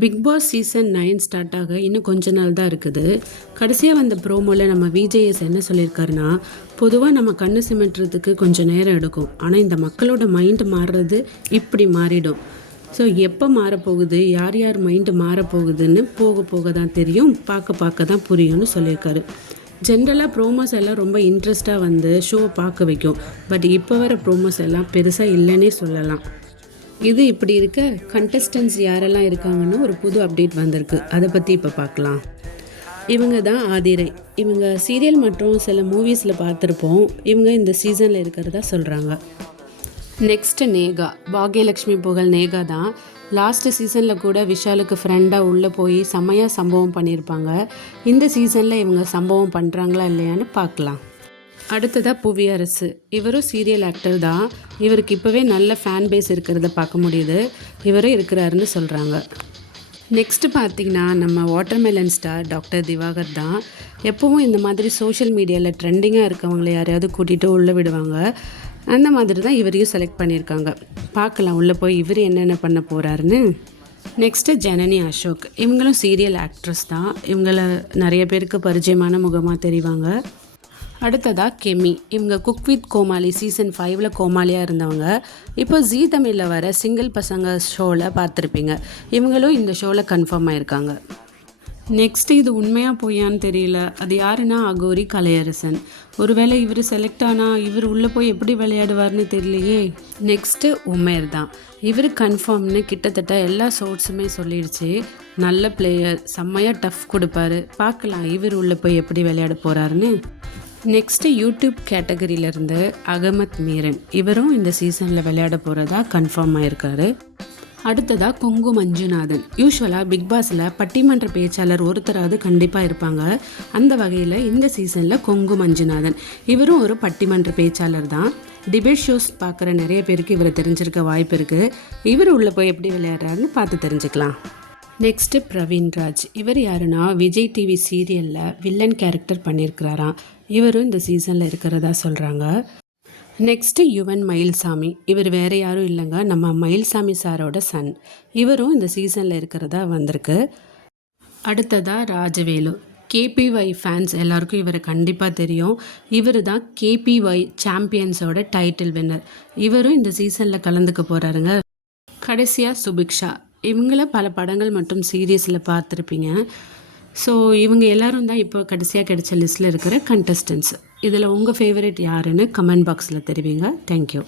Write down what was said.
Big Boss season 9 start ஆக இன்னும் கொஞ்ச நாள் தான் இருக்குது. கடைசியாக வந்த ப்ரோமோவில் நம்ம விஜேஎஸ் என்ன சொல்லியிருக்காருன்னா, பொதுவாக நம்ம கண்ணு சிமிட்டுறதுக்கு கொஞ்சம் நேரம் எடுக்கும், ஆனால் இந்த மக்களோட மைண்டு மாறுறது இப்படி மாறிடும். ஸோ எப்போ மாறப்போகுது, யார் யார் மைண்டு மாறப்போகுதுன்னு போக போக தான் தெரியும், பார்க்க பார்க்க தான் புரியும்னு சொல்லியிருக்காரு. ஜென்ரலாக ப்ரோமோஸ் எல்லாம் ரொம்ப இன்ட்ரெஸ்ட்டாக வந்து ஷோவை பார்க்க வைக்கும். பட் இப்போ வர ப்ரோமோஸ் எல்லாம் பெருசாக இல்லைன்னே சொல்லலாம். இது இப்படி இருக்க கண்டஸ்டன்ஸ் யாரெல்லாம் இருக்காங்கன்னு ஒரு புது அப்டேட் வந்திருக்கு. அதை பற்றி இப்போ பார்க்கலாம். இவங்க தான் ஆதிரை. இவங்க சீரியல் மற்றும் சில மூவிஸில் பார்த்துருப்போம். இவங்க இந்த சீசனில் இருக்கிறதா சொல்கிறாங்க. நெக்ஸ்ட்டு நேகா. பாக்யலக்ஷ்மி புகழ் நேகா தான். லாஸ்ட்டு சீசனில் கூட விஷாலுக்கு ஃப்ரெண்டாக உள்ளே போய் செம்மையாக சம்பவம் பண்ணியிருப்பாங்க. இந்த சீசனில் இவங்க சம்பவம் பண்ணுறாங்களா இல்லையான்னு பார்க்கலாம். அடுத்ததாக புவியரசு. இவரும் சீரியல் ஆக்டர் தான். இவருக்கு இப்போவே நல்ல ஃபேன் பேஸ் இருக்கிறத பார்க்க முடியுது. இவரும் இருக்கிறாருன்னு சொல்கிறாங்க. நெக்ஸ்ட்டு பார்த்திங்கன்னா நம்ம வாட்டர்மெலன் ஸ்டார் டாக்டர் திவாகர் தான். எப்போவும் இந்த மாதிரி சோஷியல் மீடியாவில் ட்ரெண்டிங்காக இருக்கவங்கள யாரையாவது கூட்டிகிட்டு உள்ளே விடுவாங்க. அந்த மாதிரி தான் இவரையும் செலக்ட் பண்ணியிருக்காங்க. பார்க்கலாம் உள்ளே போய் இவர் என்னென்ன பண்ண போகிறாருன்னு. நெக்ஸ்ட்டு ஜனனி அசோக். இவங்களும் சீரியல் ஆக்ட்ரஸ் தான். இவங்கள நிறைய பேருக்கு பரிச்சயமான முகமாக தெரிவாங்க. அடுத்ததாக கெமி. இவங்க குக் வித் கோமாளி சீசன் 5 கோமாளியாக இருந்தவங்க. இப்போ ஜீ தமிழில் வர சிங்கிள் பசங்க ஷோவில் பார்த்துருப்பீங்க. இவங்களும் இந்த ஷோவில் கன்ஃபார்ம் ஆயிருக்காங்க. நெக்ஸ்ட்டு இது உண்மையாக பொய்யான்னு தெரியல. அது யாருன்னா அகோரி கலையரசன். ஒருவேளை இவர் செலக்ட் ஆனால் இவர் உள்ளே போய் எப்படி விளையாடுவார்னு தெரியலையே. நெக்ஸ்ட்டு உமேர் தான். இவர் கன்ஃபார்ம்னு கிட்டத்தட்ட எல்லா சோர்ஸுமே சொல்லிடுச்சு. நல்ல பிளேயர், செம்மையாக டஃப் கொடுப்பாரு. பார்க்கலாம் இவர் உள்ளே போய் எப்படி விளையாட போகிறாருன்னு. நெக்ஸ்ட்டு யூடியூப் கேட்டகரியிலேருந்து அகமத் மீரன். இவரும் இந்த சீசனில் விளையாட போகிறதா கன்ஃபார்ம் ஆயிருக்காரு. அடுத்ததாக கொங்கு மஞ்சுநாதன். யூஸ்வலாக பிக் பாஸில் பட்டிமன்ற பேச்சாளர் ஒருத்தராவது கண்டிப்பாக இருப்பாங்க. அந்த வகையில் இந்த சீசனில் கொங்கு மஞ்சுநாதன் இவரும் ஒரு பட்டிமன்ற பேச்சாளர் தான். டிபேட் ஷோஸ் பார்க்குற நிறைய பேருக்கு இவரை தெரிஞ்சிருக்க வாய்ப்பு இருக்குது. இவர் உள்ளே போய் எப்படி விளையாடுறாருன்னு பார்த்து தெரிஞ்சுக்கலாம். நெக்ஸ்ட்டு பிரவீன்ராஜ். இவர் யாருன்னா விஜய் டிவி சீரியலில் வில்லன் கேரக்டர் பண்ணியிருக்கிறாராம். இவரும் இந்த சீசனில் இருக்கிறதா சொல்கிறாங்க. நெக்ஸ்ட்டு யுவன் மயில்சாமி. இவர் வேறு யாரும் இல்லைங்க, நம்ம மயில்சாமி சாரோட சன். இவரும் இந்த சீசனில் இருக்கிறதா வந்திருக்கு. அடுத்ததாக ராஜவேலு. கேபிஒய் ஃபேன்ஸ் எல்லாருக்கும் இவரை கண்டிப்பாக தெரியும். இவர் தான் கேபிஒய் சாம்பியன்ஸோட டைட்டில் வின்னர். இவரும் இந்த சீசனில் கலந்துக்க போகிறாருங்க. கடைசியாக சுபிக்ஷா. இவங்கள பல படங்கள் மற்றும் சீரியஸில் பார்த்துருப்பீங்க. ஸோ இவங்க எல்லோரும் தான் இப்போ கடைசியாக கிடைச்ச லிஸ்ட்டில் இருக்கிற கண்டஸ்டன்ஸ். இதில் உங்கள் ஃபேவரட் யாருன்னு கமெண்ட் பாக்ஸில் தெரிவிங்க. தேங்க்யூ.